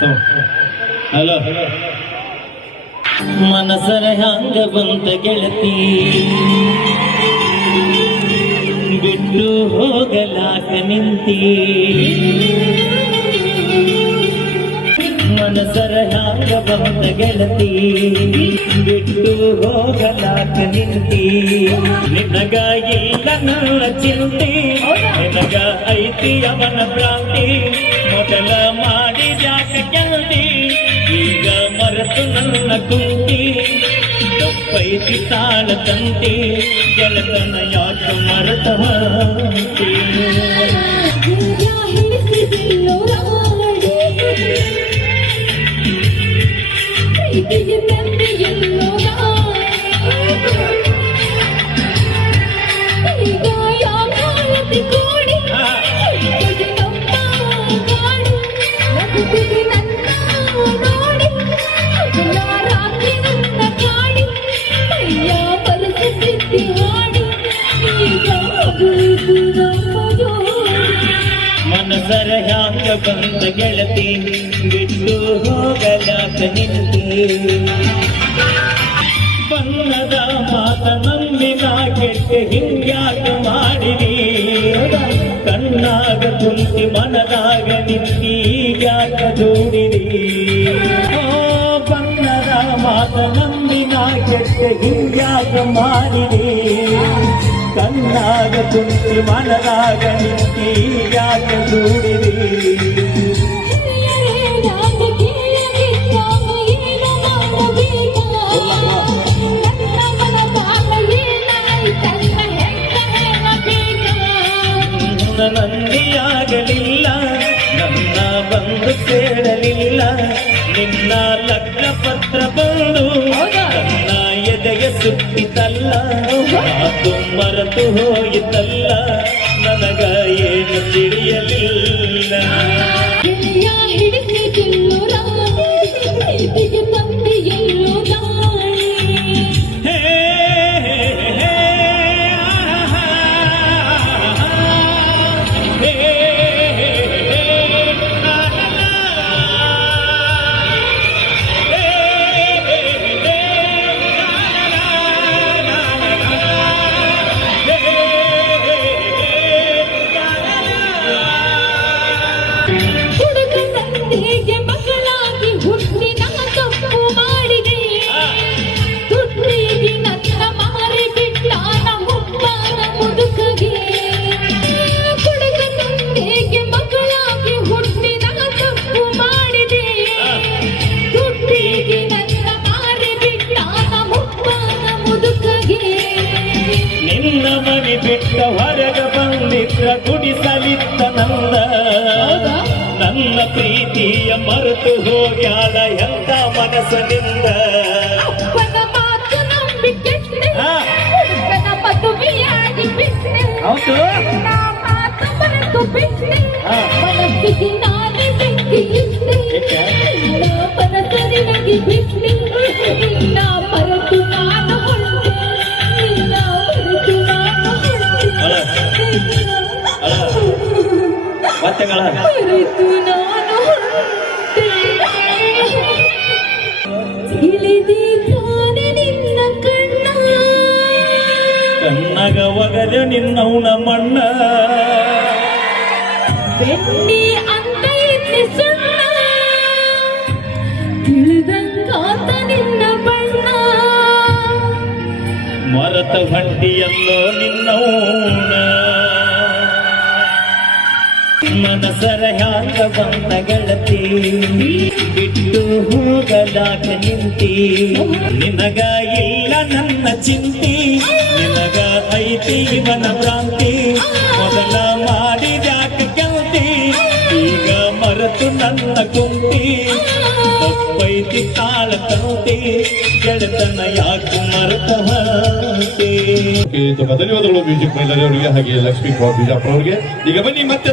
Hello. ಮನಸರ ಹಂಗ ಬಂತ ಗೆಳತಿ. ಬಿಟ್ಟು ಹೋಗಲಾಕ ನಿಂತಿ. ಮನಸರ ಹ್ಯಾಂಗ ಬಂತ ಗೆಳತಿ ಬಿಟ್ಟು ಹೋಗಲಾಕ ನಿಂತಿ. ನಿನಗಾಗಿ ನನ್ನ ಚಿಂತೆ. ನಿನಗ ಐತಿ ಅವನ ಭ್ರಾಂತಿ ಮೊದಲ ಮಾಡಿ ಜಾಕ ಕೆಲ್ತಿ ಈಗ ಮರೆತು ನನ್ನ ಕುಂತಿ. ತಪ್ಪೈತಿ ತಾಳ ತಂತಿ. ಗೆಳತನ ಯಾಕೆ ಮರೆತ Thank you. ಮನಸರ ಹ್ಯಾಂಗ ಬಂದ ಗೆಳತಿ? ಬಿಟ್ಟು ಹೋಗಲಾಕ ನಿಂತು. ಬಣ್ಣದ ಮಾತ ನಮ್ಮಿನ ಕೆಟ್ಟ ಹಿಂಗ್ಯಾಕ ಮಾಡಿರಿ? ಕಣ್ಣಾಗ ಕುಂತಿ ಮನದಾಗ ನಿಂತಿ ಯಾಕ ದೂಡಿರಿ? ಬಣ್ಣದ ಮಾತ ನಮ್ಮಿನ ಕೆಟ್ಟ ಹಿಂಗ್ಯಾಕ ಮಾಡಿರಿ? ಕಣ್ಣಾಗ ಕುಂತಿ ಮನದಾಗ ನಿಂತಿ ಯಾಕ ದೂಡಿರಿ ನನ್ನ ನಂದಿಯಾಗಲಿಲ್ಲ ನನ್ನ ಬಂದು ಸೇರಲಿಲ್ಲ ನಿನ್ನ ಲಗ್ನ ಪತ್ರ ಮರೆತು ಹೋಗಿತ್ತಲ್ಲ ನನಗ ಏನು ತಿಳಿಯಲಿಲ್ಲ. ಹೇ, ಬಿಟ್ಟ ಹೊರಗ ಬಂದಿದ್ರ ಗುಡಿಸಲಿತ್ತ ನಂದ? ನನ್ನ ಪ್ರೀತಿಯ ಮರೆತು ಹೋಗ್ಯಾಳ ಎಂತ ಮನಸ್ಸಿನಿಂದ. ಹೌದು. ಕಣ್ಣ. ಕಣ್ಣಗ ಒಗದೆ ನಿನ್ನವನ ಮಣ್ಣ. ಬೆಣ್ಣಿ ಅಂತ ಇದ್ದೆ ಸುಣ್ಣ. ತಿಳಿದಂಗಾತ ನಿನ್ನ ಬಣ್ಣ. ಮರತ ಹೊಂಟಿಯಲ್ಲೋ ನಿನ್ನವನ ಮನಸರ ಹ್ಯಾಂಗ ಬಂದ ಗೆಳತಿ ಬಿಟ್ಟು ಹೋಗಲಾಕ ನಿಂತಿ. ನಿನಗ ಇಲ್ಲ ನನ್ನ ಚಿಂತಿ. ನಿನಗ ಐತಿ ಇವನ ಭ್ರಾಂತಿ. ಮೊದಲ ಮಾಡಿದ್ಯಾಕ ಕೆಲತಿ ಈಗ ಮರೆತು ನನ್ನ ಕುಂತಿ. ತಪ್ಪೈತಿ ತಾಳ ತಂತಿ. ಗೆಳತನ ಯಾಕೆ ಮರೆತ ಧನ್ಯವಾದಗಳು ಮ್ಯೂಸಿಕ್ ಅವರಿಗೆ ಹಾಗೆ ಲಕ್ಷ್ಮೀ ಕುಮಾರ್ ಬಿಜಾಪುರ ಅವರಿಗೆ ಈಗ ಬನ್ನಿ ಮತ್ತೆ